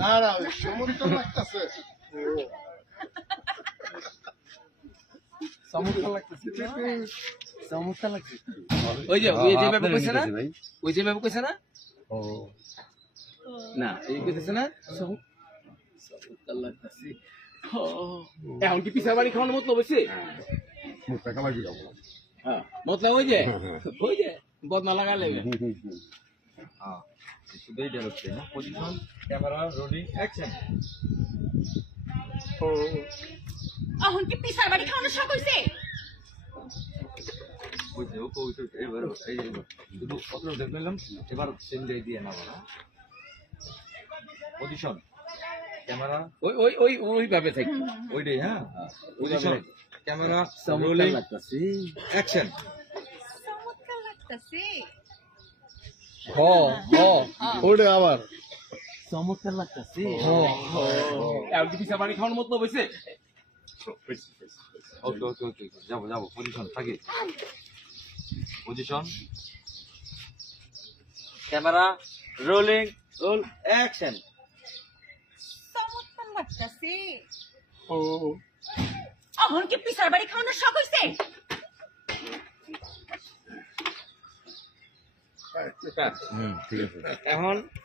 না না সমুদ্র লাগতেছে ওই যে ওই যেভাবে কইছে না ওই যেভাবে কইছে না না এই কইতেছে না চমৎকার লাগতেছে এখন কি পিঠা বাড়ি খাওয়ানোর মতলব হয়েছে হ্যাঁ মতলব ওই যে বদনা লাগালে পজিশন ক্যামেরা রোলিং অ্যাকশন এখন কি পিছার বাড়ি খাওয়ানোর শখ হইছে এবার সেম দিয়ে না পজিশন ক্যামেরা ওই ওই ওই ওইভাবে থাকি ওইটাই হ্যাঁ পজিশন ক্যামেরা চমৎকার রোলিং লাগতেছে অ্যাকশন চমৎকার লাগতেছে ওটা আবার চমৎকার লাগতেছে এখন কি পিঠা বাড়ি খাওয়ানোর মতলব হয়েছে ওকে ওকে ওকে যাবো পজিশন থাকি position camera rolling roll action চমৎকার লাগতেছে এখন কি পিছার বাড়ি খাওয়ানোর শখ হইছে ঠিক আছে এখন